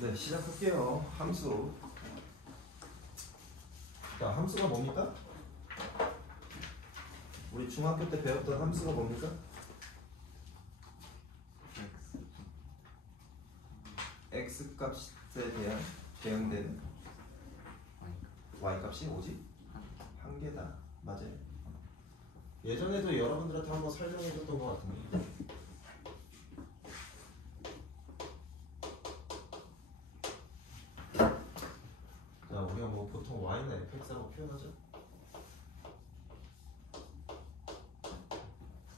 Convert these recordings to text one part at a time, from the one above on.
네, 시작할게요. 함수. 자, 함수가 뭡니까? 우리 중학교 때 배웠던 함수가 뭡니까? x 값에 대한 대응되는 y 값이 오직 한 개다. 맞아요. 예전에도 여러분들한테 한번 설명해줬던 것 같은데. 자, 우리가 뭐 보통 y나 fx라고 표현하죠?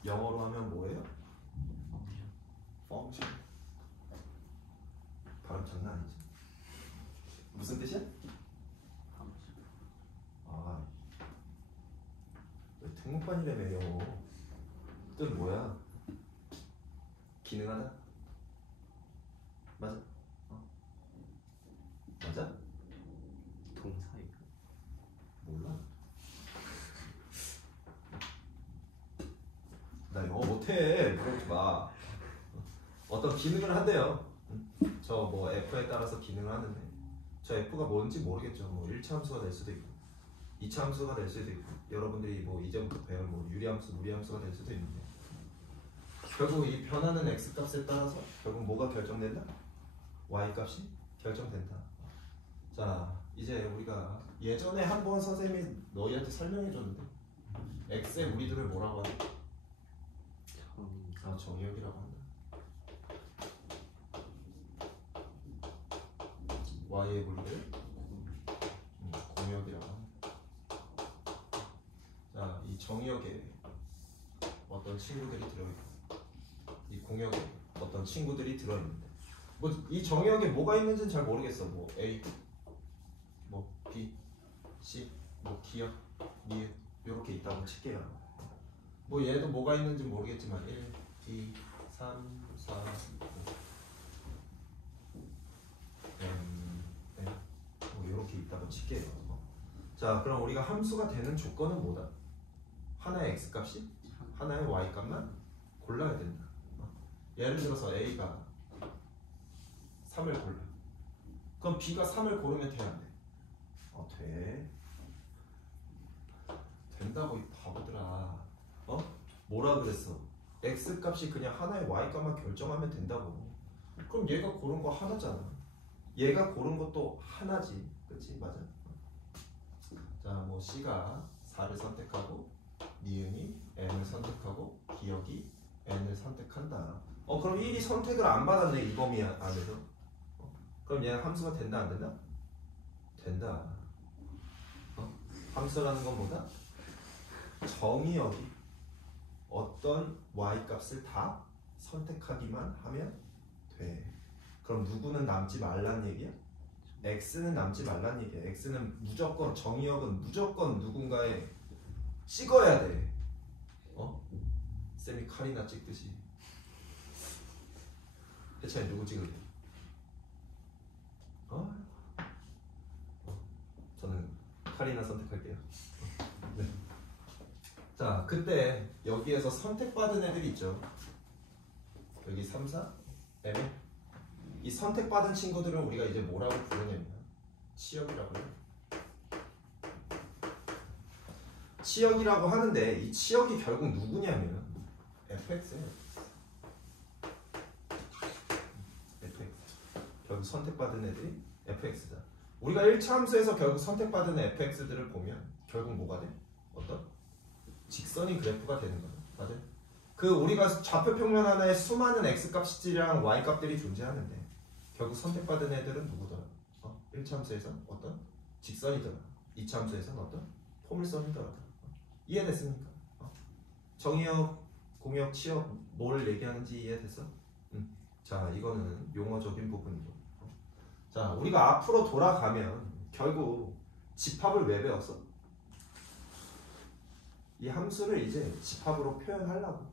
영어로 하면 뭐예요? 펑션. 발음 장난 아니지? 무슨 뜻이야? 아, 등록반이라며 영어. 뜻 뭐야? 기능하다? 맞아? 맞아? 동사예요. 몰라. 나 영어 못해. 그러지 마. 어떤 기능을 한대요. 저 뭐 F에 따라서 기능을 하는데 저 F가 뭔지 모르겠죠. 뭐 1차 함수가 될 수도 있고 2차 함수가 될 수도 있고 여러분들이 뭐 이제부터 배울 뭐 유리함수, 무리함수가 될 수도 있는데 결국 이 변하는 X 값에 따라서 결국 뭐가 결정된다? Y 값이 결정된다. 자, 이제 우리가 예전에 한번 선생님이 너희한테 설명해 줬는데 X의 무리들을 뭐라고 하냐? 정의역이라고 한다. Y의 무리를 공역이라고 합니다. 자, 이 정의역에 어떤 친구들이 들어있고 이 공역에 어떤 친구들이 들어있는데 뭐 이 정의역에 뭐가 있는지는 잘 모르겠어. 뭐 A, 뭐 B, C, 뭐 기역, 미역 이렇게 있다고 칠게요. 뭐 얘도 뭐가 있는지 모르겠지만 1, 2, 3, 4, 5 뭐 이렇게 있다고 칠게요. 자, 그럼 우리가 함수가 되는 조건은 뭐다? 하나의 x 값이 하나의 y 값만 골라야 된다. 예를 들어서 a가 3을 골라. 그럼 b가 3을 고르면 돼, 안 돼? 돼. 된다고 이 바보들아. 뭐라 그랬어? x 값이 그냥 하나의 y 값만 결정하면 된다고. 그럼 얘가 고른 거 하나잖아. 얘가 고른 것도 하나지. 그치? 맞아. 자, 뭐 C가 4를 선택하고 니은이 N을 선택하고 기역이 N을 선택한다. 그럼 1이 선택을 안 받았네. 이 범위 안에서. 그럼 얘는 함수가 된다, 안 된다? 된다. 함수라는 건 뭐다? 정의역이 어떤 y-값을 다 선택하기만 하면 돼. 그럼 누구는 남지 말란 얘기야? x는 남지 말란 얘기야. x는 무조건, 정의역은 무조건 누군가에 찍어야 돼. 쌤이 칼이나 찍듯이. 해찬이 누구 찍을래? 저는 칼이나 선택할게요. 네. 자, 그때 여기에서 선택받은 애들이 있죠. 여기 3, 4, M. 이 선택받은 친구들은 우리가 이제 뭐라고 부르냐면 치역이라고 해요. 치역이라고 하는데 이 치역이 결국 누구냐면 fx예요. fx. 결국 선택받은 애들이 fx다. 우리가 1차 함수에서 결국 선택받은 fx들을 보면 결국 뭐가 돼? 어떤? 직선인 그래프가 되는 거야. 맞아요? 그 우리가 좌표 평면 하나에 수많은 x값이랑 y값들이 존재하는데 결국 선택받은 애들은 누구더라? 1차 함수에서 어떤? 직선이더라. 2차 함수에서는 어떤? 포물선이더라. 이해됐습니까? 정의역, 공역, 치역 뭘 얘기하는지 이해됐어? 자, 이거는 용어적인 부분이고. 자, 우리가 앞으로 돌아가면 결국 집합을 왜 배웠어? 이 함수를 이제 집합으로 표현하려고.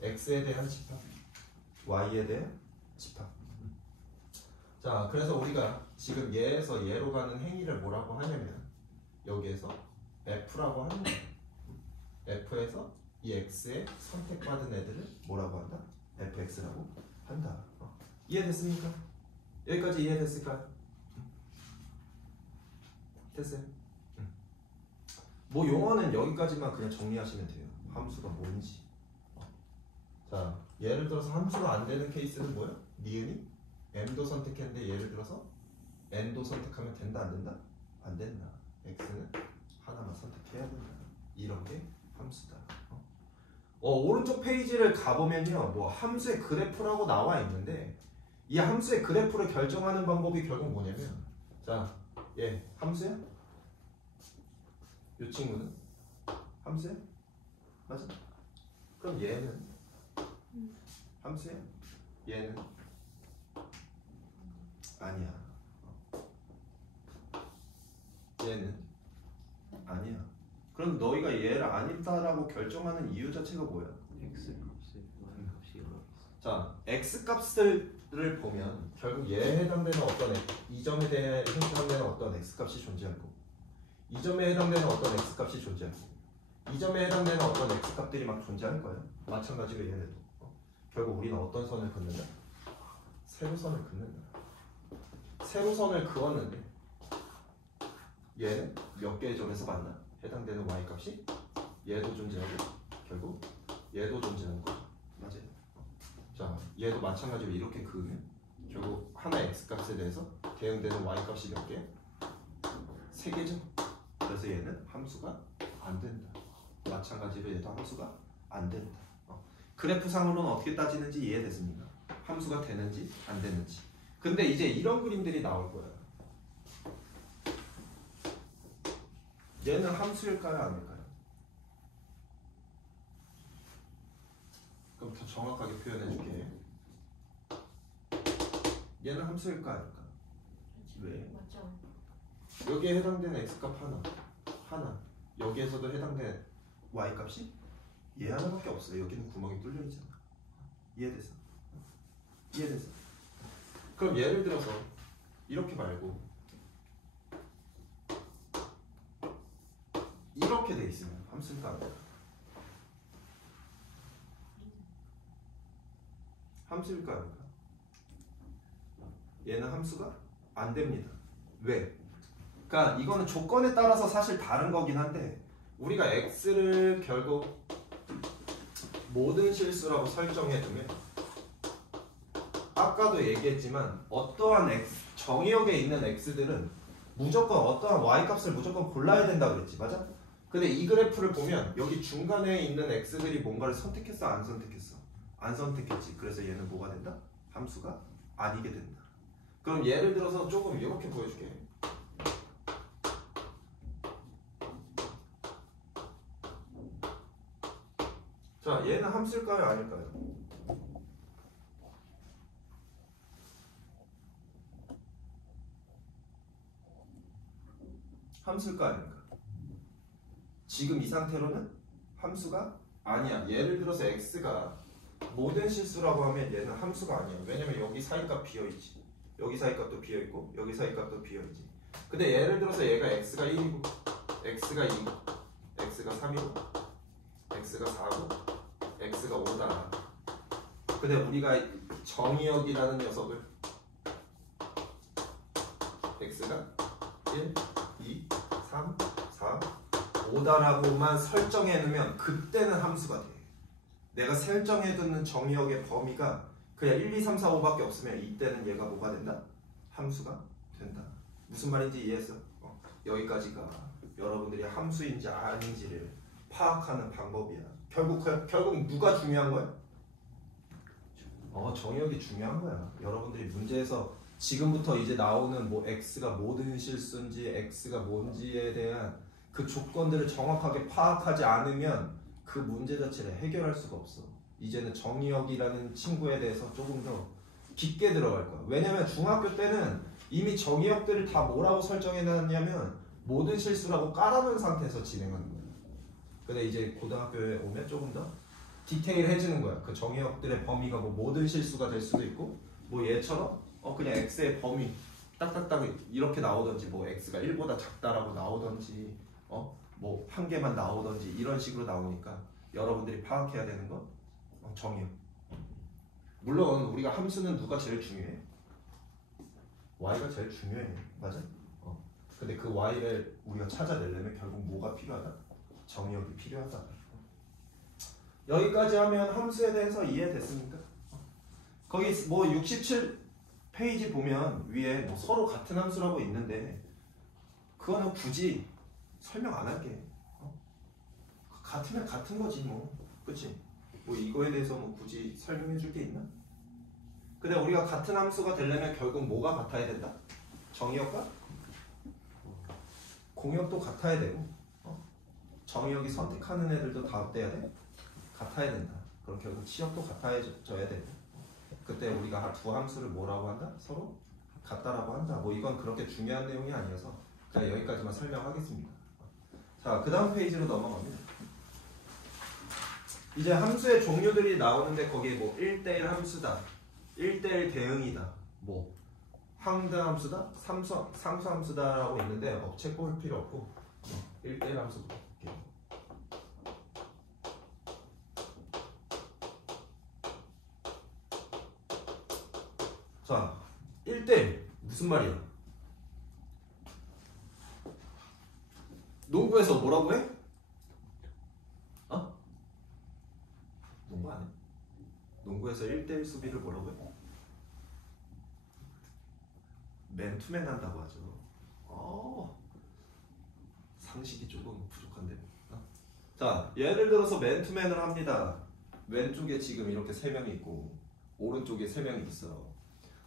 x에 대한 집합, y에 대한 집합. 자, 그래서 우리가 지금 얘에서 얘로 가는 행위를 뭐라고 하냐면 여기에서 f라고 하는 거야. f에서 이 x에 선택받은 애들을 뭐라고 한다? fx라고 한다. 이해됐습니까? 여기까지 이해됐을까요? 됐어요? 뭐 용어는 여기까지만 그냥 정리하시면 돼요. 함수가 뭔지. 자, 예를 들어서 함수가 안 되는 케이스는 뭐예요? 니은이 m도 선택했는데 예를 들어서 n도 선택하면 된다 안 된다? 안 된다. x는 하나만 선택해야 된다. 이런 게 함수다. 오른쪽 페이지를 가보면요, 뭐 함수의 그래프라고 나와 있는데 이 함수의 그래프를 결정하는 방법이 결국 뭐냐면, 자, 얘 함수야? 이 친구는 함수야? 맞아? 그럼 얘는 함수야? 얘는 아니야. 얘는 아니야. 그럼 너희가 얘를 아니다라고 결정하는 이유 자체가 뭐야? x 값이 y 값이 여러 개. 자, x 값들을 보면 결국 얘에 해당되는 어떤 이 점에 대해 해당되는 어떤 x 값이 존재하고, 이 점에 해당되는 어떤 x 값이 존재하고, 이 점에 해당되는 어떤 x 값들이 막 존재할 거야. 마찬가지로 얘네도. 결국 우리는 어떤 선을 긋는다? 세로선을 긋는다. 세로선을 그었는데 얘는 몇 개의 점에서 만나? 해당되는 y 값이 얘도 존재하고 결국 얘도 존재하는 거야. 맞아요. 자, 얘도 마찬가지로 이렇게 그으면 결국 하나의 x 값에 대해서 대응되는 y 값이 몇 개? 3개죠. 그래서 얘는 함수가 안 된다. 마찬가지로 얘도 함수가 안 된다. 그래프상으로는 어떻게 따지는지 이해됐습니까? 함수가 되는지 안 되는지. 근데 이제 이런 그림들이 나올 거야. 얘는 함수일까요? 아닐까요? 그럼 더 정확하게 표현해 줄게. 얘는 함수일까 아닐까? 왜? 맞죠. 여기에 해당되는 x값 하나 여기에서도 해당되는 y값이 얘 하나밖에 없어요. 여기는 구멍이 뚫려 있잖아. 이해됐어? 이해됐어? 그럼 예를 들어서 이렇게 말고 이렇게 돼 있으면 함수일까 아닐까? 함수일까 아닐까? 얘는 함수가 안 됩니다. 왜? 그러니까 이거는 조건에 따라서 사실 다른 거긴 한데 우리가 x를 결국 모든 실수라고 설정해두면 아까도 얘기했지만 어떠한 정의역에 있는 x들은 무조건 어떠한 y값을 무조건 골라야 된다 그랬지, 맞아? 근데 이 그래프를 보면 여기 중간에 있는 x들이 뭔가를 선택했어 안 선택했어? 안 선택했지. 그래서 얘는 뭐가 된다? 함수가 아니게 된다. 그럼 예를 들어서 조금 이렇게 보여줄게. 자, 얘는 함수일까요? 아닐까요? 함수일까? 아닐까? 지금 이 상태로는 함수가 아니야. 예를 들어서 x가 모든 실수라고 하면 얘는 함수가 아니야. 왜냐면 여기 사이값 비어있지. 여기 사이값도 비어있고 여기 사이값도 비어있지. 근데 예를 들어서 얘가 x가 1이고 x가 2고 x가 3이고 x가 4고 x가 5다. 근데 우리가 정의역이라는 녀석을 x가 1, 2, 3, 4, 5다라고만 설정해 놓으면 그때는 함수가 돼. 내가 설정해두는 정의역의 범위가 그냥 1, 2, 3, 4, 5밖에 없으면 이때는 얘가 뭐가 된다? 함수가 된다. 무슨 말인지 이해했어? 여기까지가 여러분들이 함수인지 아닌지를 파악하는 방법이야. 결국 누가 중요한 거야? 정의역이 중요한 거야. 여러분들이 문제에서 지금부터 이제 나오는 뭐 x가 모든 실수인지 x가 뭔지에 대한 그 조건들을 정확하게 파악하지 않으면 그 문제 자체를 해결할 수가 없어. 이제는 정의역이라는 친구에 대해서 조금 더 깊게 들어갈 거야. 왜냐면 중학교 때는 이미 정의역들을 다 뭐라고 설정해놨냐면 모든 실수라고 깔아놓은 상태에서 진행하는 거야. 근데 이제 고등학교에 오면 조금 더 디테일해지는 거야. 그 정의역들의 범위가 뭐 모든 실수가 될 수도 있고 뭐 얘처럼 그냥 x의 범위 딱딱딱 이렇게 나오던지 뭐 x가 1보다 작다라고 나오던지 뭐 한 개만 나오던지 이런 식으로 나오니까 여러분들이 파악해야 되는 건 정의역. 물론 우리가 함수는 누가 제일 중요해? y가 제일 중요해. 맞아? 근데 그 y를 우리가 찾아내려면 결국 뭐가 필요하다? 정의역이 필요하다. 여기까지 하면 함수에 대해서 이해됐습니까? 거기 뭐 67페이지 보면 위에 뭐 서로 같은 함수라고 있는데 그거는 굳이 설명 안 할게. 같으면 같은 거지 뭐. 그치? 뭐 이거에 대해서 뭐 굳이 설명해 줄 게 있나? 근데 우리가 같은 함수가 되려면 결국 뭐가 같아야 된다? 정의역과 공역도 같아야 되고 정의역이 선택하는 애들도 다 어때야 돼? 같아야 된다. 그럼 결국 치역도 같아져야 되고 그때 우리가 두 함수를 뭐라고 한다? 서로 같다라고 한다. 뭐 이건 그렇게 중요한 내용이 아니어서 그냥 여기까지만 설명하겠습니다. 자, 그 다음 페이지로 넘어갑니다. 이제 함수의 종류들이 나오는데 거기에 뭐 1대1 함수다, 1대1 대응이다, 뭐 항등함수다, 상수함수다라고 있는데 업체 꼽을 필요 없고 1대1 함수부터 볼게요. 자, 1대1 무슨 말이야? 농구에서 뭐라고 해? 농구 안 해? 농구에서 1대1 수비를 뭐라고 해? 맨투맨 한다고 하죠. 상식이 조금 부족한데. 자, 예를 들어서 맨투맨을 합니다. 왼쪽에 지금 이렇게 3명이 있고 오른쪽에 3명이 있어.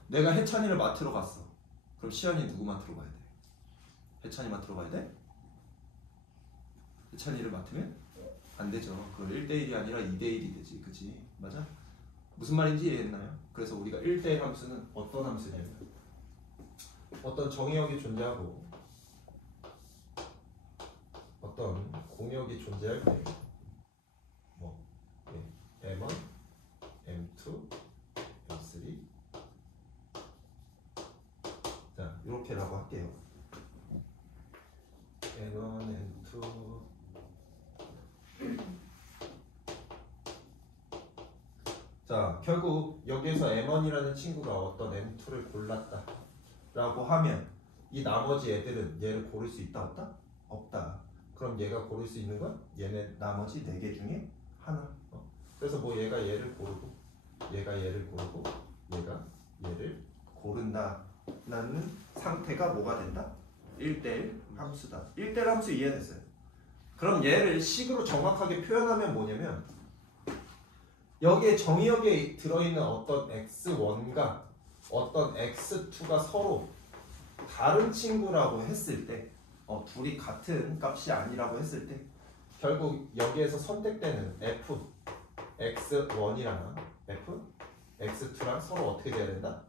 내가 해찬이를 맡으러 갔어. 그럼 시현이 누구 맡으러 가야 돼? 해찬이 맡으러 가야 돼? 해찬이를 맡으면 안 되죠. 그럼 1대1이 아니라 2대1이 되지. 그치? 맞아? 무슨 말인지 이해했나요? 그래서 우리가 1대1 함수는 어떤 함수냐면 어떤 정의역이 존재하고 어떤 공역이 존재할 때 뭐 M1, M2, M3 자 이렇게라고 할게요. N1, N2 자 결국 여기에서 M1이라는 친구가 어떤 M2를 골랐다 라고 하면 이 나머지 애들은 얘를 고를 수 있다 없다? 없다. 그럼 얘가 고를 수 있는 건 얘네 나머지 4개 중에 하나. 그래서 뭐 얘가 얘를 고르고 얘가 얘를 고르고 얘가 얘를 고른다라는 상태가 뭐가 된다? 1대1 함수다. 1대1 함수 이해됐어요? 그럼 얘를 식으로 정확하게 표현하면 뭐냐면 여기에 정의역에 들어있는 어떤 x1과 어떤 x2가 서로 다른 친구라고 했을 때 둘이 같은 값이 아니라고 했을 때 결국 여기에서 선택되는 f x1이랑 f x2랑 서로 어떻게 돼야 된다?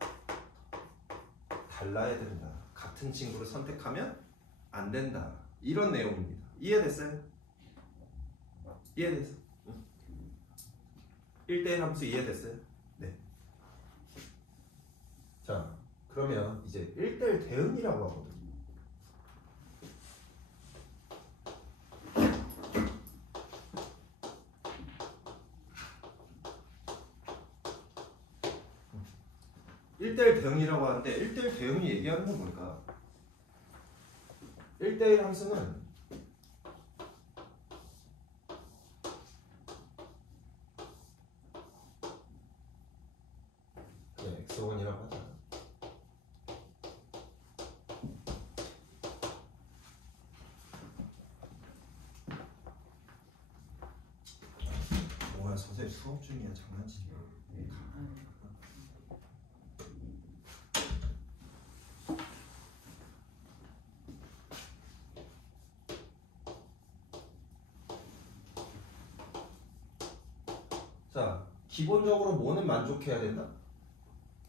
달라야 된다. 같은 친구를 선택하면 안 된다. 이런 내용입니다. 이해됐어요? 이해됐어? 1대1 함수 이해됐어요? 네. 자, 그러면 이제 1대1 대응이라고 하거든요. (1대1 대응이라고 하는데 1대1 대응이 얘기하는 건 뭘까? 1대1 함수는 x1이라고 하자. 뭐야 선생님 수업 중이야. 장난치지 마. 자, 기본적으로 뭐는 만족해야 된다?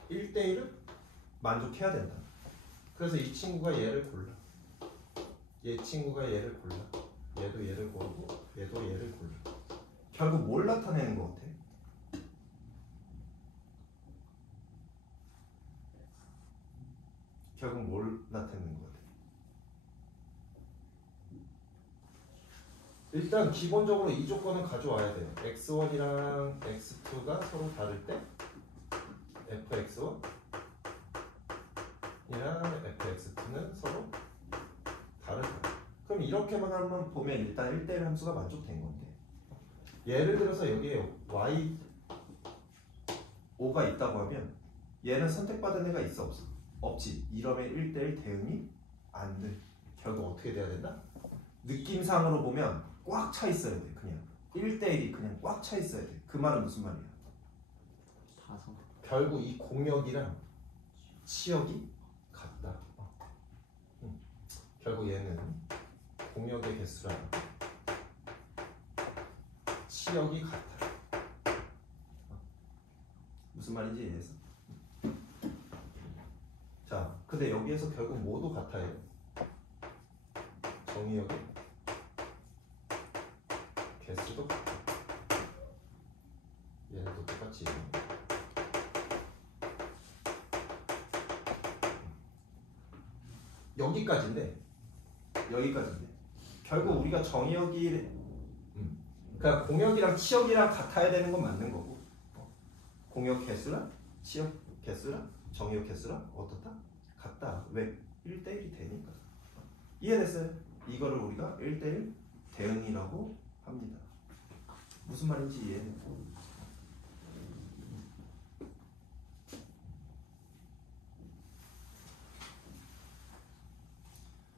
1대1은 만족해야 된다. 그래서 이 친구가 얘를 골라. 얘 친구가 얘를 골라. 얘도 얘를 고르고 얘도 얘를 골라. 결국 뭘 나타내는 것 같아? 결국 뭘 나타내는 것 같아? 일단 기본적으로 이 조건을 가져와야 돼요. x1이랑 x2가 서로 다를 때 fx1 fx이랑 fx2는 서로 다르다. 그럼 이렇게만 한번 보면 일단 1대1 함수가 만족된 건데, 예를 들어서 여기에 y 5가 있다고 하면 얘는 선택받은 애가 있어 없어? 없지. 이러면 1대1 대응이 안 돼. 결국 어떻게 돼야 된다? 느낌상으로 보면 꽉 차 있어야 돼. 그냥 1대1이 그냥 꽉 차 있어야 돼. 그 말은 무슨 말이야? 다성. 결국 이 공역이랑 치역이 같다. 결국 얘는 공역의 개수랑 치역이 같아. 무슨 말인지 이해했어? 자, 근데 여기에서 결국 모두 같아요. 정의역의 개수도 같아. 얘는 또 똑같이. 여기까지인데 결국 우리가 정의역이 그러니까 공역이랑 치역이랑 같아야 되는 건 맞는 거고, 공역 개수랑 치역 개수랑 정의역 개수랑 어떻다? 같다. 왜? 1대1이 되니까. 이해됐어요? 이거를 우리가 1대1 대응이라고 합니다. 무슨 말인지 이해했고.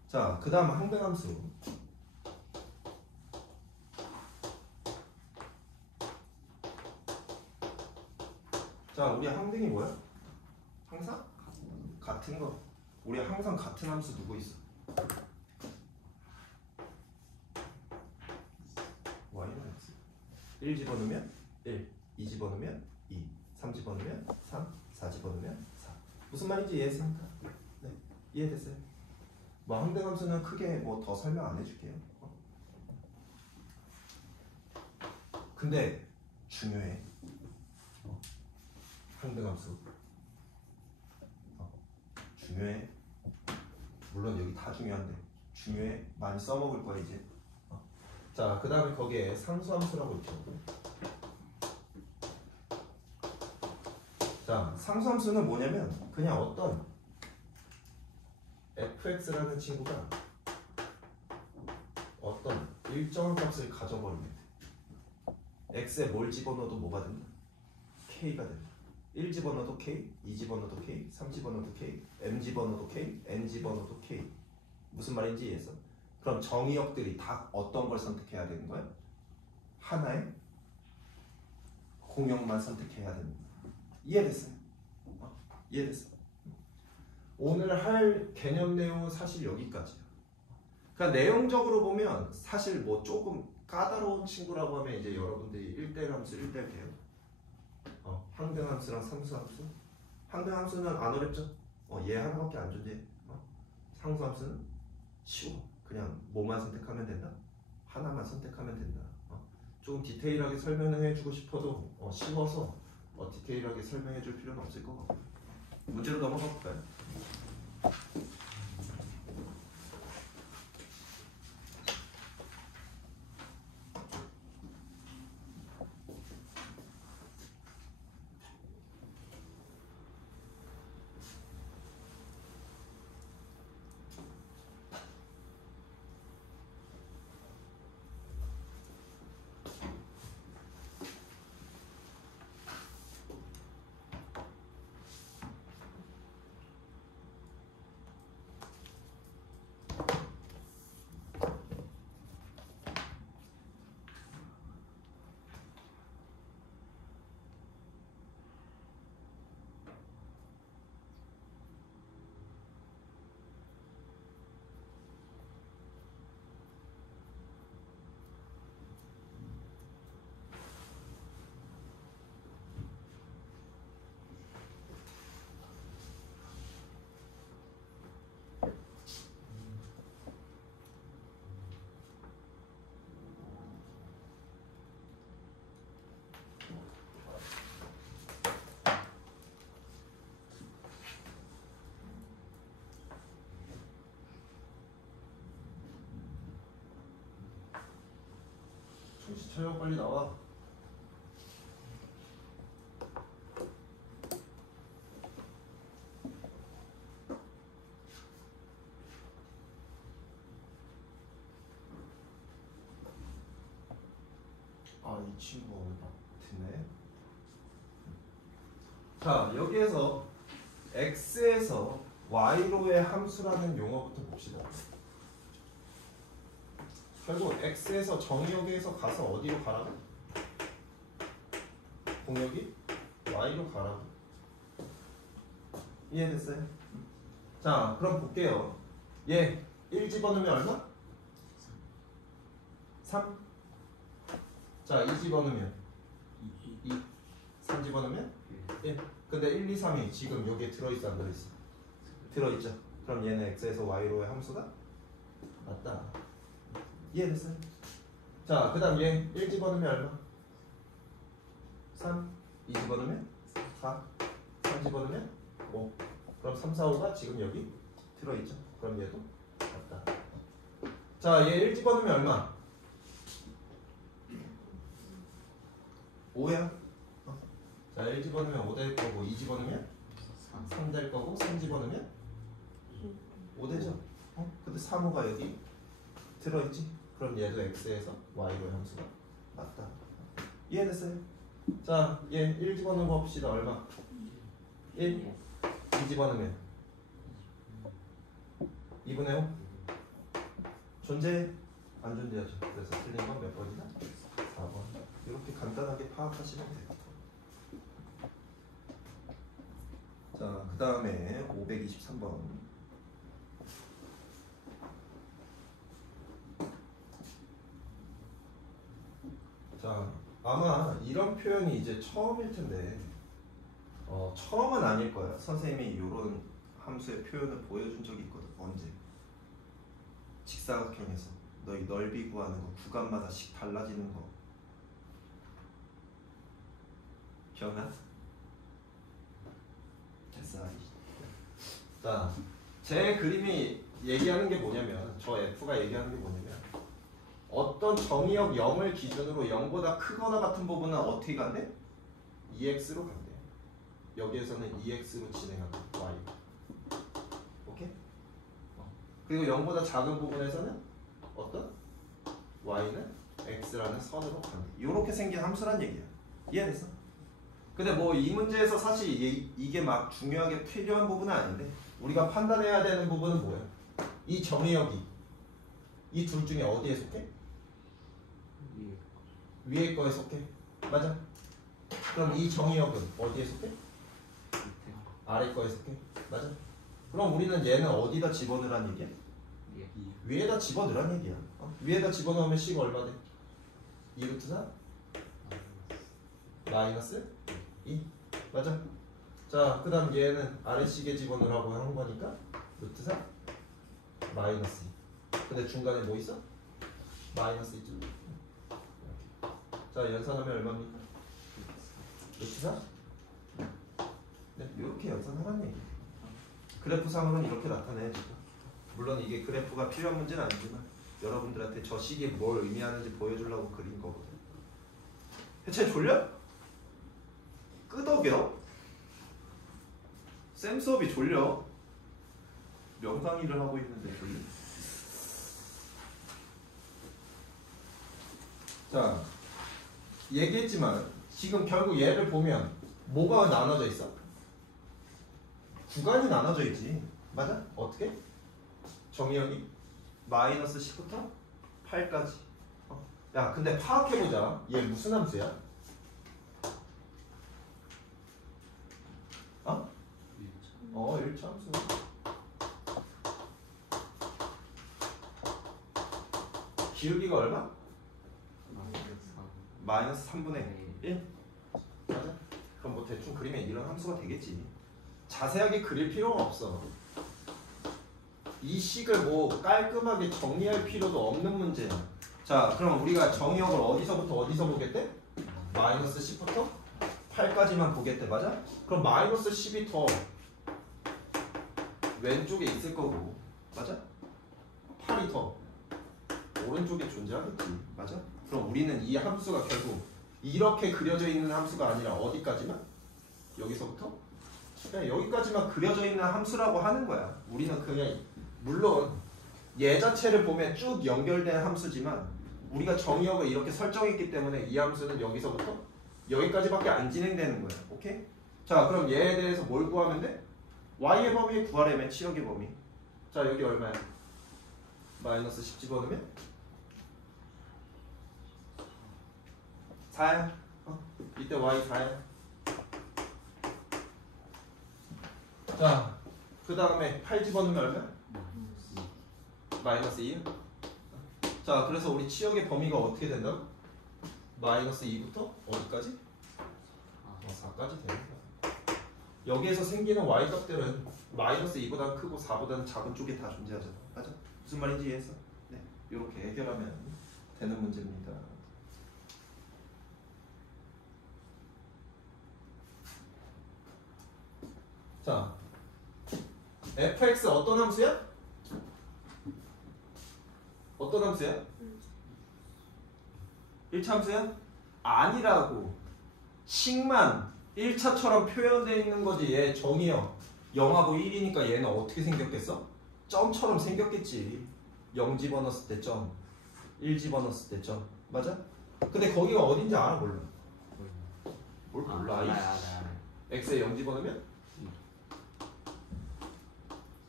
자, 그 다음 항등함수. 자, 우리 항등이 뭐야? 항상? 같은 거. 우리 항상 같은 함수 누구 있어? y는 x. 1 집어넣으면 1, 2 집어넣으면 2, 3 집어넣으면 3, 4 집어넣으면 4. 무슨 말인지 이해했습니까? 네, 이해됐어요? 뭐 항등함수는 크게 뭐 더 설명 안 해줄게요. 근데 중요해. 항등함수 중요해. 물론 여기 다 중요한데 중요해. 많이 써먹을 거야 이제. 자, 그 다음에 거기에 상수함수라고 있죠. 자, 상수함수는 뭐냐면 그냥 어떤 fx라는 친구가 어떤 일정한 값을 가져버리면 돼. x에 뭘 집어넣어도 뭐가 된다? k가 된다. 1 집어넣어도 k, 2 집어넣어도 k, 3 집어넣어도 k, m 집어넣어도 k, n 집어넣어도 k. 무슨 말인지 이해했어? 그럼 정의역들이 다 어떤 걸 선택해야 되는 거야? 하나의 공역만 선택해야 되는 거야. 이해됐어요? 이해됐어? 오늘 할 개념 내용은 사실 여기까지야. 그러니까 내용적으로 보면 사실 뭐 조금 까다로운 친구라고 하면 이제 여러분들이 1대1 함수, 1대1 대응, 항등함수랑 상수함수. 항등함수는 안 어렵죠? 얘 하나밖에 안 존재해. 상수함수는 쉬워. 그냥 뭐만 선택하면 된다. 하나만 선택하면 된다. 조금 디테일하게 설명을 해주고 싶어도 쉬워서 디테일하게 설명해 줄 필요는 없을 것 같고. 문제로 넘어가 볼까요? 정신 차려, 빨리 나와. 이 친구가 오늘 듣네. 자, 여기에서 x에서 y로의 함수라는 용어부터 봅시다. 결국 x에서 정의역에서 가서 어디로 가라고? 공역이 y로 가라고. 이해됐어요? 자, 그럼 볼게요. 얘 1 집어넣으면 얼마? 3? 자, 2 집어넣으면 2. 3 집어넣으면 1. 근데 1, 2, 3이 지금 여기에 들어있어 안 들어있어? 들어있죠. 그럼 얘는 x에서 y로의 함수가 맞다. 이해됐어요? 자, 그 다음 얘 1 집어넣으면 얼마? 3. 2 집어넣으면 4. 3 집어넣으면 5. 그럼 3, 4, 5가 지금 여기 들어있죠. 그럼 얘도 맞다. 자, 얘 1 집어넣으면 얼마? 5야. 자, 1 집어넣으면 5 될 거고 2 집어넣으면 3 될 거고 3 집어넣으면 5 되죠. 근데 3, 5가 여기 들어있지. 그럼 얘도 x에서 y로의 함수가 맞다. 이해됐어요? 자, 얘 1 집어넣은 거 봅시다. 얼마? 1. 2 집어넣으면 2분의 5. 존재? 안 존재하죠. 그래서 틀린 건 몇 번이다? 4번. 이렇게 간단하게 파악하시면 돼요. 자, 그 다음에 523번. 자, 아마 이런 표현이 이제 처음일 텐데, 처음은 아닐 거야. 선생님이 이런 함수의 표현을 보여준 적이 있거든. 언제? 직사각형에서 너희 넓이 구하는 거, 구간마다씩 달라지는 거 기억나? 됐어. 자, 제 그림이 얘기하는 게 뭐냐면, 저 F가 얘기하는 게 뭐냐면, 어떤 정의역 0을 기준으로 0보다 크거나 같은 부분은 어떻게 간대? 2x로 간대. 여기에서는 2x로 진행한다. y. 오케이? 그리고 0보다 작은 부분에서는 어떤? y는 x라는 선으로 간대. 이렇게 생긴 함수란 얘기야. 이해됐어? 근데 뭐 이 문제에서 사실 이게 막 중요하게 필요한 부분은 아닌데, 우리가 판단해야 되는 부분은 뭐야? 이 정의역이 이 둘 중에 어디에 속해? 위에 거에 속해. 맞아? 그럼 이 정의역은 어디에 속해? 아래 거에 속해. 맞아? 그럼 우리는 얘는 어디다 집어넣으란 얘기야? 위에다 집어넣으란 얘기야. 위에다 집어넣으면 C가 얼마 돼? 2루트 4? 마이너스 2. 맞아? 자, 그 다음 얘는 아래식에 집어넣으라고 한 거니까 루트 4 마이너스 2. 근데 중간에 뭐 있어? 마이너스 2죠. 자, 연산하면 얼마입니까? 루트 4? 네, 이렇게 연산하라는 얘기예요. 그래프상으로는 이렇게 나타내야죠. 물론 이게 그래프가 필요한 문제는 아니지만 여러분들한테 저 식이 뭘 의미하는지 보여주려고 그린 거거든. 해체 졸려? 끄덕여? 쌤 수업이 졸려? 명상일을 하고 있는데 졸려? 자, 얘기했지만 지금 결국 얘를 보면 뭐가 나눠져 있어? 구간이 나눠져 있지. 맞아? 어떻게? 정의역이 마이너스 10부터 8까지. 야, 근데 파악해보자. 얘 무슨 함수야? 일차 함수. 기울기가 얼마? 마이너스 3분의 1? 맞아? 그럼 뭐 대충 그리면 이런 함수가 되겠지. 자세하게 그릴 필요가 없어. 이 식을 뭐 깔끔하게 정리할 필요도 없는 문제야. 자, 그럼 우리가 정의역을 어디서부터 어디서 보겠대? 마이너스 10부터 8까지만 보겠대. 맞아? 그럼 마이너스 10이 더 왼쪽에 있을 거고, 맞아? 8이 더 오른쪽에 존재하겠지. 맞아? 그럼 우리는 이 함수가 결국 이렇게 그려져 있는 함수가 아니라 어디까지만? 여기서부터? 그냥 여기까지만 그려져 있는 함수라고 하는 거야. 우리는 그냥 물론 얘 자체를 보면 쭉 연결된 함수지만 우리가 정의역을 이렇게 설정했기 때문에 이 함수는 여기서부터 여기까지밖에 안 진행되는 거야. 오케이? 자, 그럼 얘에 대해서 뭘 구하면 돼? y의 범위 구하려면 치역의 범위. 자, 여기 얼마야? 마이너스 10 집어넣으면 4야. 이때 y 4야. 자, 그 다음에 8 집어넣으면 얼마야? 마이너스 2. 자, 그래서 우리 치역의 범위가 어떻게 된다고? 마이너스 2부터 어디까지? 4까지 되는 거야. 여기에서 생기는 y 값들은 마이너스 2보다 크고 4보다는 작은 쪽에 다 존재하잖아. 맞아? 무슨 말인지 이해했어? 네, 이렇게 해결하면 되는 문제입니다. 자, fx 어떤 함수야? 어떤 함수야? 1차 함수야? 아니라고. 식만 1차처럼 표현되어 있는 거지. 얘 정의역 0하고 1이니까 얘는 어떻게 생겼겠어? 점처럼 생겼겠지. 0 집어넣었을 때 점, 1 집어넣었을 때 점. 맞아? 근데 거기가 어딘지 알아? 몰라? 뭘 몰라? 알아요. x에 0 집어넣으면?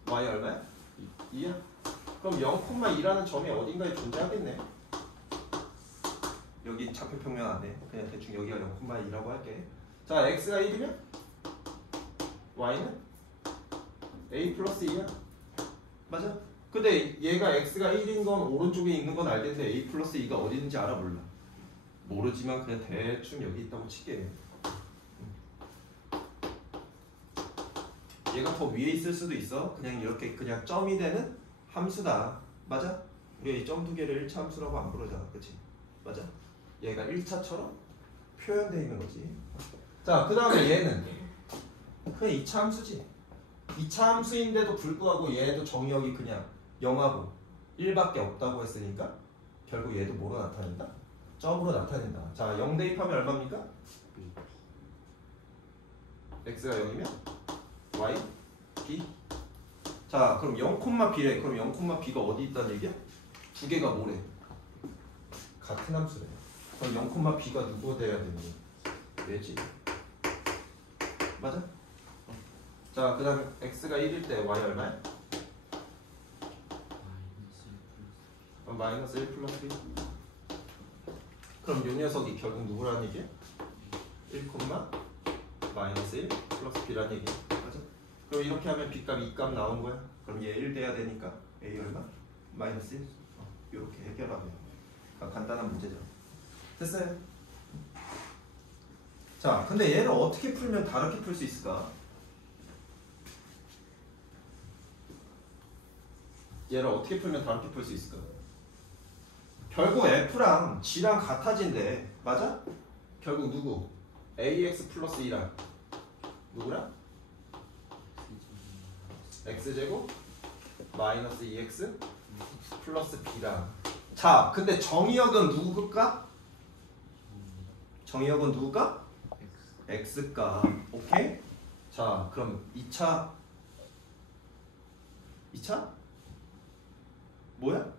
y 얼마야? 2야? 그럼 0,2라는 점이 어딘가에 존재하겠네. 여기 좌표평면 안에 그냥 대충 여기가 0,2라고 할게. 자, x가 1이면 y는 a 플러스 2야. 맞아? 근데 얘가 x가 1인 건 오른쪽에 있는 건 알겠는데 a 플러스 2가 어디 있는지 알아? 몰라? 모르지만 그냥 대충 여기 있다고 칠게. 얘가 더 위에 있을 수도 있어. 그냥 이렇게 그냥 점이 되는 함수다. 맞아? 우리가 이 점 두 개를 1차 함수라고 안 부르잖아. 그치? 맞아? 얘가 1차처럼 표현되어 있는 거지. 자, 그 다음에 얘는 그냥 2차 함수지. 2차 함수인데도 불구하고 얘도 정의역이 그냥 0하고 1밖에 없다고 했으니까 결국 얘도 뭐로 나타낸다? 점으로 나타낸다. 자, 0 대입하면 얼마입니까? x가 0이면 y, b. 자, 그럼 0,b래. 그럼 0,b가 어디 있다는 얘기야? 두 개가 뭐래? 같은 함수래. 그럼 0,b가 누구 돼야 되니? 얘지. 맞아? 자, 그 다음에 x가 1일 때 y 얼마야? 마이너스 1 플러스 1. 그럼 이 녀석이 결국 누구라는 얘기야? 1, 마이너스 1 플러스 b라는 얘기야. 맞아? 그럼 이렇게 하면 b값 2값 나온 거야. 그럼 얘 1 돼야 되니까 a 얼마? 마이너스 1. 이렇게 해결하면 간단한 문제죠. 됐어요? 자, 근데 얘를 어떻게 풀면 다르게 풀 수 있을까? 얘를 어떻게 풀면 다르게 풀 수 있을까? 결국 f랑 g랑 같아진대. 맞아? 결국 누구? ax 플러스 2랑 누구랑? x제곱 마이너스 2x 플러스 b랑. 자, 근데 정의역은 누구일까? 정의역은 누구일까? x가. 오케이? 자, 그럼 2차 뭐야?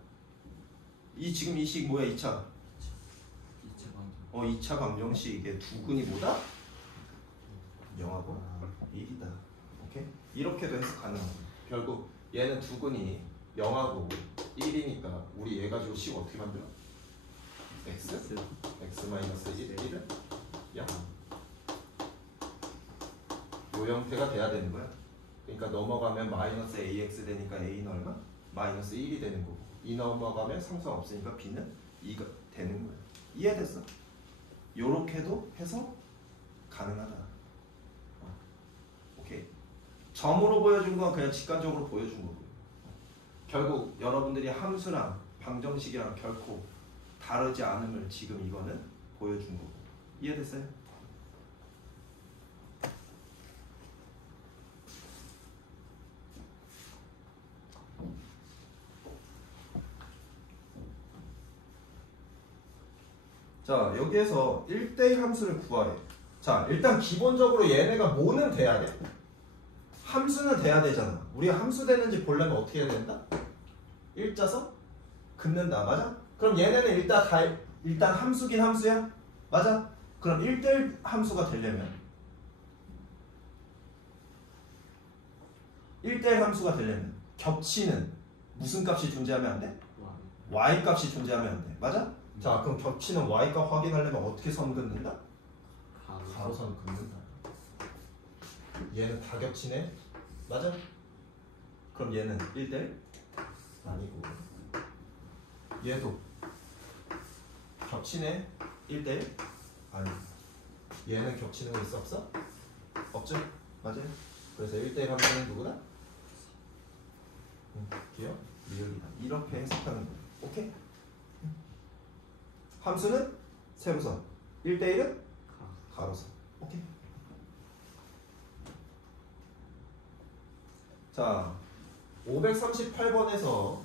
지금 이 식 뭐야? 2차 2차 방정식의 두근이 뭐다? 0하고 1이다. 오케이? 이렇게도 해석 가능하고. 결국 얘는 두근이 0하고 1이니까 우리 얘 가지고 식 어떻게 만들어? x 마이너스 1은 0. 요 형태가 돼야 되는 거야. 그러니까 넘어가면 마이너스 ax 되니까 a는 얼마? 마이너스 1이 되는 거고, 이 넘어가면 상수가 없으니까 b는 2가 되는 거야. 이해됐어? 요렇게도 해서 가능하다. 오케이. 점으로 보여준 건 그냥 직관적으로 보여준 거고, 결국 여러분들이 함수랑 방정식이랑 결코 다르지 않음을 지금 이거는 보여준 거고. 이해됐어요? 자, 여기에서 1대1 함수를 구하래. 자, 일단 기본적으로 얘네가 뭐는 돼야 돼? 함수는 돼야 되잖아. 우리가 함수 되는지 보려면 어떻게 해야 된다? 일자선 긋는다. 맞아? 그럼 얘네는 일단 함수긴 함수야? 맞아? 그럼 1대1 함수가 되려면 1대1 함수가 되려면 겹치는 무슨 값이 존재하면 안 돼? y 값이 존재하면 안 돼. 맞아? 자, 그럼 겹치는 y 값 확인하려면 어떻게 선 긋는다? 가로선 긋는다. 얘는 다 겹치네. 맞아? 그럼 얘는 1대1 아니고 얘도 겹치네. 1대1 아니. 얘는 겹치는 거 있어 없어? 없죠? 맞아요? 그래서 1대1 함수는 누구다? 기억? 리을이다. 이렇게 해석하는 거야. 오케이? 함수는 세로선, 1대1은 가로선. 오케이? 자, 538번에서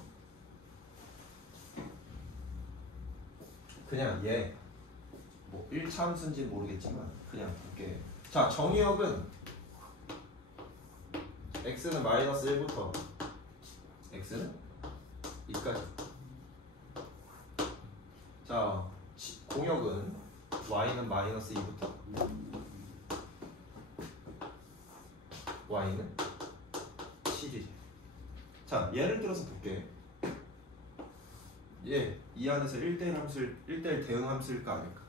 그냥 얘 뭐 1차 함수인지는 모르겠지만 그냥 볼게. 자, 정의역은 x는 마이너스 1부터 x는 2까지. 자, 공역은 y는 마이너스 2부터 y는 7이지. 자, 예를 들어서 볼게. 얘 이 안에서 1대1 함수를 1대1 대응 함수일까 아닐까?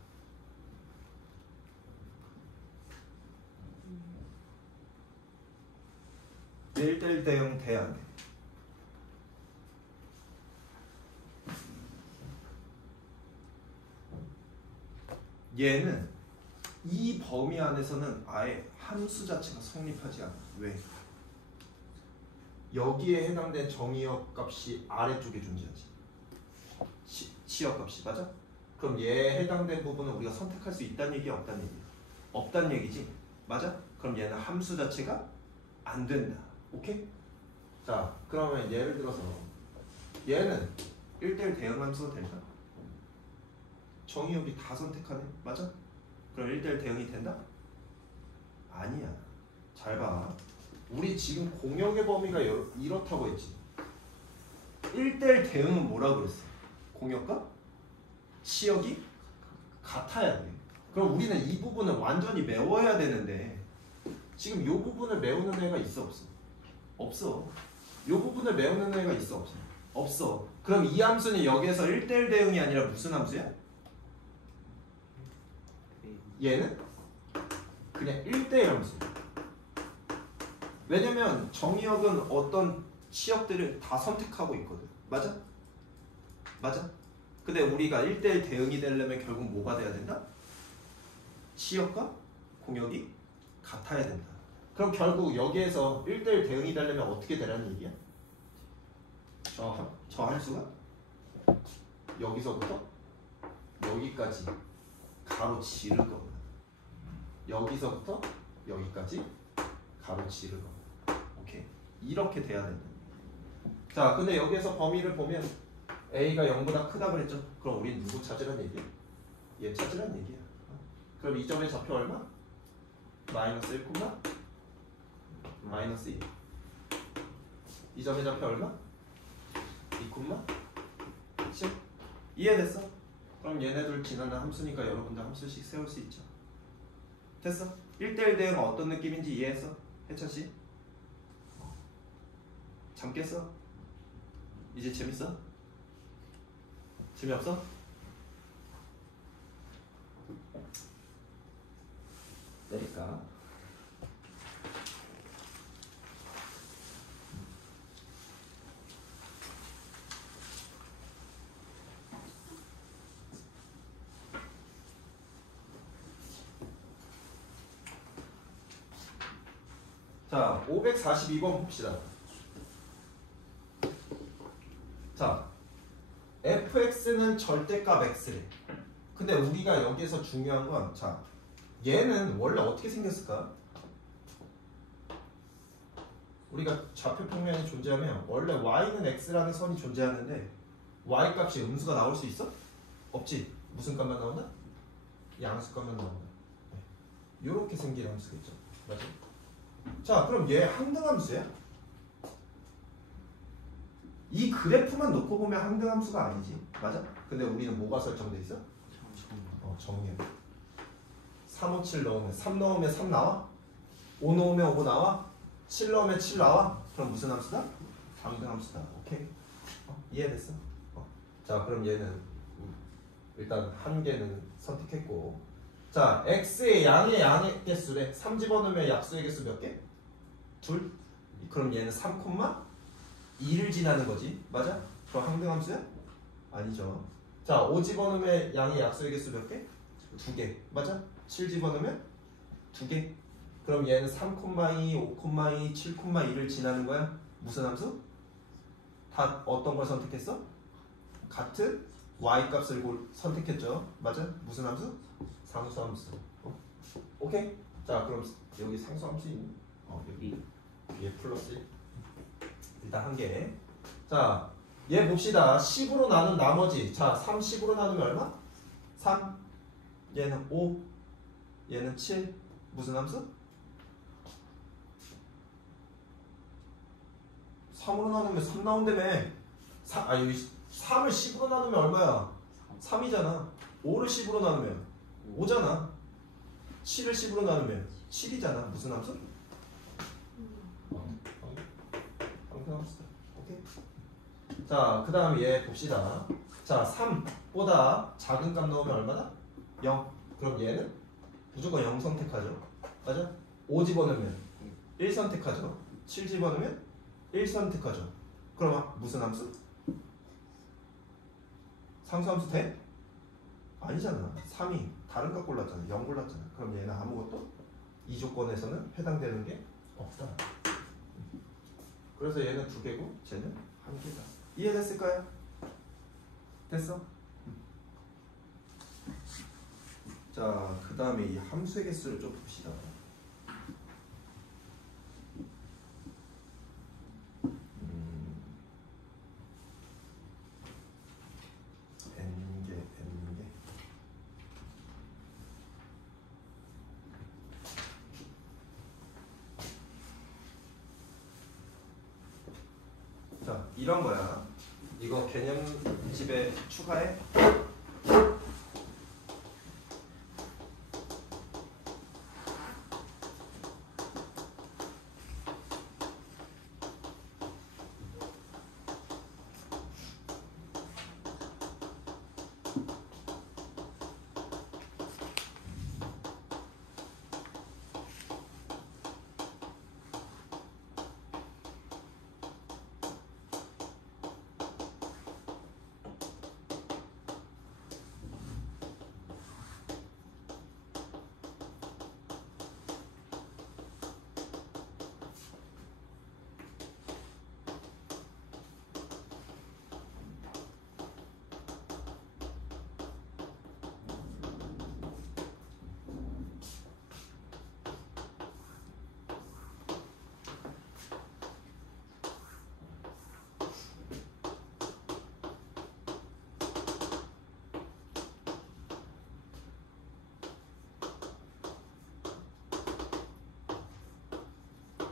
얘 1대1 대응 돼 안 돼? 얘는 이 범위 안에서는 아예 함수 자체가 성립하지 않아. 왜? 여기에 해당된 정의역 값이 아래쪽에 존재하지. 치역 값이. 맞아? 그럼 얘에 해당된 부분은 우리가 선택할 수 있다는 얘기야, 없다는 얘기야? 없다는 얘기지. 맞아? 그럼 얘는 함수 자체가 안 된다. 오케이? 자, 그러면 예를 들어서 얘는 1대1 대응 함수가 될까? 정의역이 다 선택하네. 맞아? 그럼 1대1 대응이 된다? 아니야. 잘 봐. 우리 지금 공역의 범위가 이렇다고 했지. 1대1 대응은 뭐라고 그랬어? 공역과 치역이 같아야 돼. 그럼 우리는 이 부분을 완전히 메워야 되는데 지금 이 부분을 메우는 애가 있어 없어? 없어. 이 부분을 메우는 애가 있어 없어? 없어. 그럼 이 함수는 여기에서 1대1 대응이 아니라 무슨 함수야? 얘는 그냥 1대1 함수. 왜냐면 정의역은 어떤 치역들을 다 선택하고 있거든. 맞아? 맞아? 근데 우리가 1대1 대응이 되려면 결국 뭐가 돼야 된다? 치역과 공역이 같아야 된다. 그럼 결국 여기에서 1대1 대응이 되려면 어떻게 되라는 얘기야? 저 함수가 여기서부터 여기까지 가로지를 겁니다. 여기서부터 여기까지 가로지를 겁니다. 오케이? 이렇게 돼야 된다. 자, 근데 여기에서 범위를 보면 A가 0보다 크다 그랬죠? 그럼 우린 누구 찾으란 얘기야? 얘 찾으란 얘기야. 그럼 이 점의 좌표 얼마? 마이너스 1, 마이너스 2. 이 점의 좌표 얼마? 2, 7. 이해됐어? 그럼 얘네들 지나는 함수니까 여러분들 함수씩 세울 수 있죠. 됐어? 1대1 대응은 어떤 느낌인지 이해했어? 해찬씨? 잠 깼어? 이제 재밌어? 재미없어? 내릴까? 자, 542번 봅시다. 자, fx는 절대값 x래. 근데 우리가 여기에서 중요한 건, 자, 얘는 원래 어떻게 생겼을까? 우리가 좌표 평면이 존재하면 원래 y는 x라는 선이 존재하는데 y 값이 음수가 나올 수 있어? 없지. 무슨 값만 나온다? 양수 값만 나온다. 이렇게 생긴 함수겠죠. 맞아? 자, 그럼 얘 항등함수야? 이 그래프만 놓고 보면 항등함수가 아니지. 맞아? 근데 우리는 뭐가 설정돼 있어? 정의야. 3, 5, 7 넣으면 3 넣으면 3 나와? 5 넣으면 5 나와? 7 넣으면 7 나와? 그럼 무슨 함수다? 항등함수다. 오케이? 이해됐어? 자, 그럼 얘는 일단 한 개는 선택했고, 자, x의 양의 개수래. 3 집어넣으면 약수의 개수 몇 개? 둘? 그럼 얘는 3,2를 지나는 거지. 맞아? 그럼 항등함수야? 아니죠. 자, 5 집어넣으면 양의 약수의 개수 몇 개? 2개. 맞아? 7 집어넣으면 2개. 그럼 얘는 3,2, 5,2, 7,2를 지나는 거야. 무슨 함수? 다 어떤 걸 선택했어? 같은 y값을 선택했죠. 맞아? 무슨 함수? 상수함수. 오케이? 자, 그럼 여기 상수함수 있니? 여기 위에 플러스. 일단 한 개. 자, 얘 봅시다. 10으로 나눈 나머지. 자, 3 10으로 나누면 얼마? 3. 얘는 5. 얘는 7. 무슨 함수? 3으로 나누면 3 나온다며. 여기 3을 10으로 나누면 얼마야? 3이잖아. 5를 10으로 나누면 5잖아. 7을 10으로 나누면 7이잖아. 무슨 함수? 항등함수다. 오케이. 자, 그 다음에 얘 봅시다. 자, 3보다 작은 값 넣으면 얼마다? 0. 그럼 얘는 무조건 0 선택하죠. 맞아? 5 집어넣으면 1 선택하죠. 7 집어넣으면 1 선택하죠. 그럼 무슨 함수? 상수함수 돼? 아니잖아. 3이 다른 값 골랐잖아. 0 골랐잖아. 그럼 얘는 아무것도 이 조건에서는 해당되는 게 없다. 그래서 얘는 2개고 쟤는 1개다. 이해됐을까요? 됐어? 자, 그 다음에 이 함수의 개수를 좀 봅시다. n개. 자, 이런 거야. 이거 개념집에 추가해.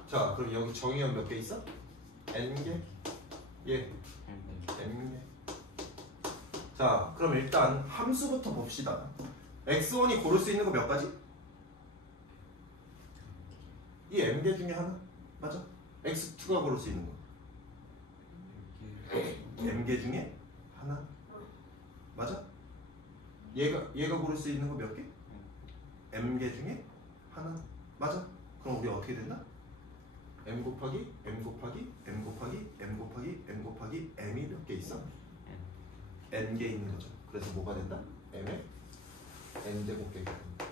자, 그럼 여기 정의형 몇 개 있어? n개? 예, n개. 자, 그럼 일단 함수부터 봅시다. x1이 고를 수 있는 거 몇 가지? 이 m개 중에 하나? 맞아? x2가 고를 수 있는 거 m개 중에 하나? 맞아? 얘가 고를 수 있는 거 몇 개? m개 중에 하나? 맞아? 그럼 우리 어떻게 된다? m 곱하기 m 곱하기 m 곱하기 m 곱하기 m 곱하기 m이 몇 개 있어? n개 있는 거죠. 그래서 뭐가 된다? m의 n제곱개가 된다.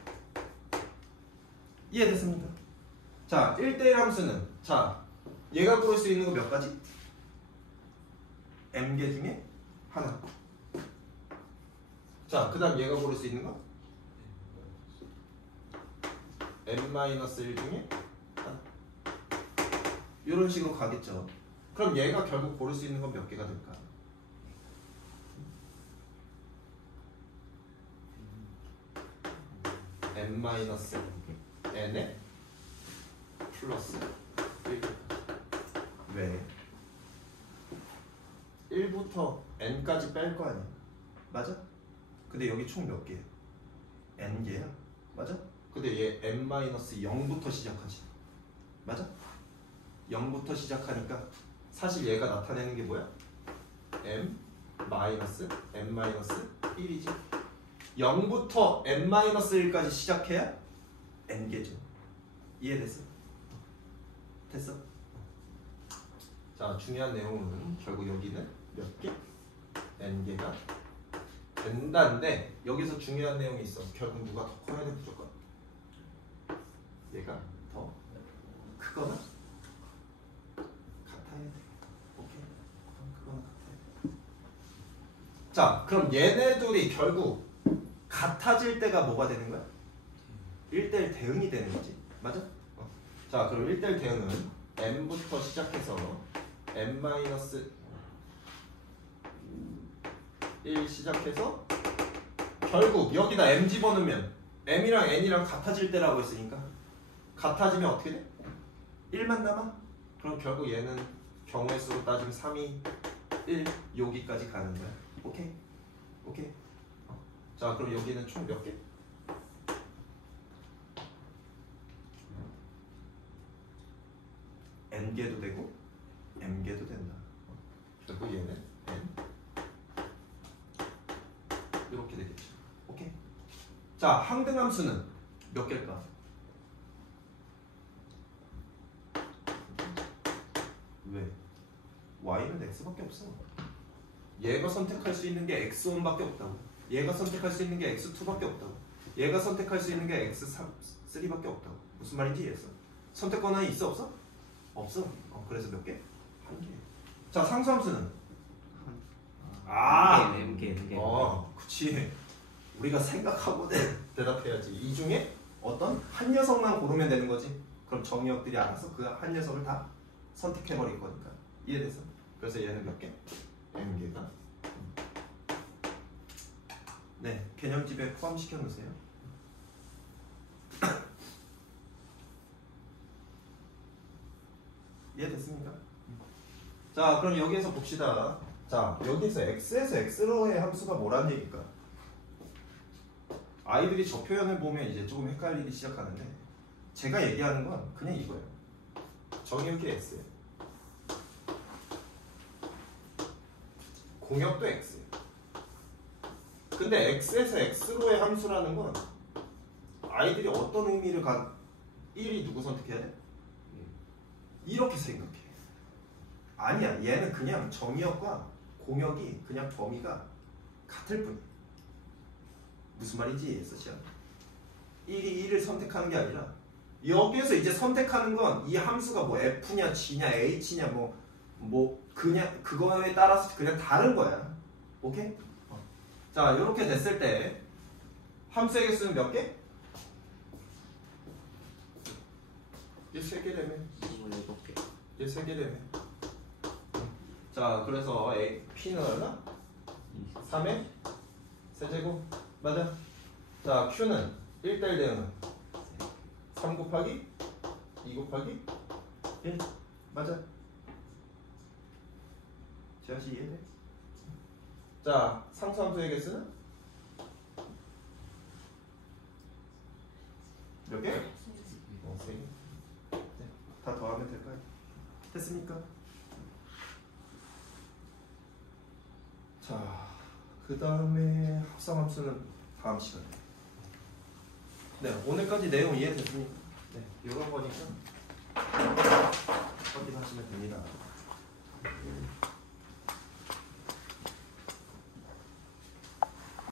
이해됐습니까? 자, 1대1 함수는 자, 얘가 고를 수 있는 거 몇 가지? m개 중에 하나. 자, 그 다음 얘가 고를 수 있는 거? n-1 중에 하나. 이런 식으로 가겠죠. 그럼 얘가 결국 고를 수 있는 건 몇 개가 될까? n-n에 플러스 1. 왜? 1부터 n까지 뺄 거 아니야. 맞아? 근데 여기 총 몇 개야? n개야. 맞아? 근데 얘 n-0부터 시작하지. 맞아? 0부터 시작하니까 사실 얘가 나타내는 게 뭐야? m-n-1이지. 0부터 n-1까지 시작해야 n개죠. 이해됐어? 됐어? 자, 중요한 내용은 결국 여기는 몇 개? n개가 된다는데 여기서 중요한 내용이 있어. 결국 누가 더 커야 돼 무조건? 얘가 더 크거나 같아야 돼. 오케이. 크거나 같아야 돼. 자, 그럼 얘네 둘이 결국 같아질 때가 뭐가 되는 거야? 1대1 대응이 되는 거지. 맞아? 자, 그럼 1대1 대응은 m부터 시작해서 n-1 시작해서 결국 여기다 m 집어넣으면 m이랑 n이랑 같아질 때라고 했으니까 같아지면 어떻게 돼? 1만 남아? 그럼 결국 얘는 경우의 수로 따지면 3, 2, 1 여기까지 가는 거야. 오케이? 오케이? 자, 그럼 여기는 총 몇 개? n개도 되고 m개도 된다. 결국 얘는 n 이렇게 되겠죠. 오케이? 자, 항등함수는 몇 개일까? 왜? y는 x밖에 없어. 얘가 선택할 수 있는 게 x1밖에 없다고. 얘가 선택할 수 있는 게 x2밖에 없다고. 얘가 선택할 수 있는 게 x3밖에 없다고. 무슨 말인지 이해했어? 선택 권한이 있어 없어? 없어. 그래서 몇 개? 한 개. 자, 상수함수는? m개. 그치. 우리가 생각하고 대답해야지. 이 중에 어떤 한 녀석만 고르면 되는 거지. 그럼 정의역들이 알아서 그 한 녀석을 다 선택해버릴 거니까. 이해됐어? 그래서 얘는 몇 개? m개가. 네, 개념집에 포함시켜 놓으세요. 이해됐습니까? 자, 그럼 여기에서 봅시다. 자, 여기서 x에서 x로의 함수가 뭐란 얘기일까? 아이들이 저 표현을 보면 이제 조금 헷갈리기 시작하는데 제가 얘기하는 건 그냥 이거예요. 정의역이 x예요. 공역도 x예요. 근데 x에서 x로의 함수라는 건 아이들이 어떤 의미를 1이 누구 선택해야 돼? 이렇게 생각해. 아니야, 얘는 그냥 정의역과 공역이 그냥 범위가 같을 뿐이야. 무슨 말인지 이해했어, 시안? 1이 1을 선택하는 게 아니라 여기에서 이제 선택하는 건 이 함수가 뭐 f냐, g냐, h냐 뭐 그냥 그거에 따라서 그냥 다른 거야. 오케이? 자, 이렇게 됐을 때 함수의 개수는 몇 개? 3개라며. 27개. 3개라며. 자, 그래서 P는 얼마? 3의 세제곱. 맞아? 자, Q는 1대1 대응은 3 곱하기 2 곱하기 1. 맞아? 지하씨 이해돼? 자, 상수함수의 개수는 몇 개? 3개. 네, 다 더하면 될까요? 됐습니까? 자, 그 다음에 합성함수는 다음 시간에. 네, 오늘까지 내용 이해됐습니까? 네, 이런 거니까 확인하시면 됩니다.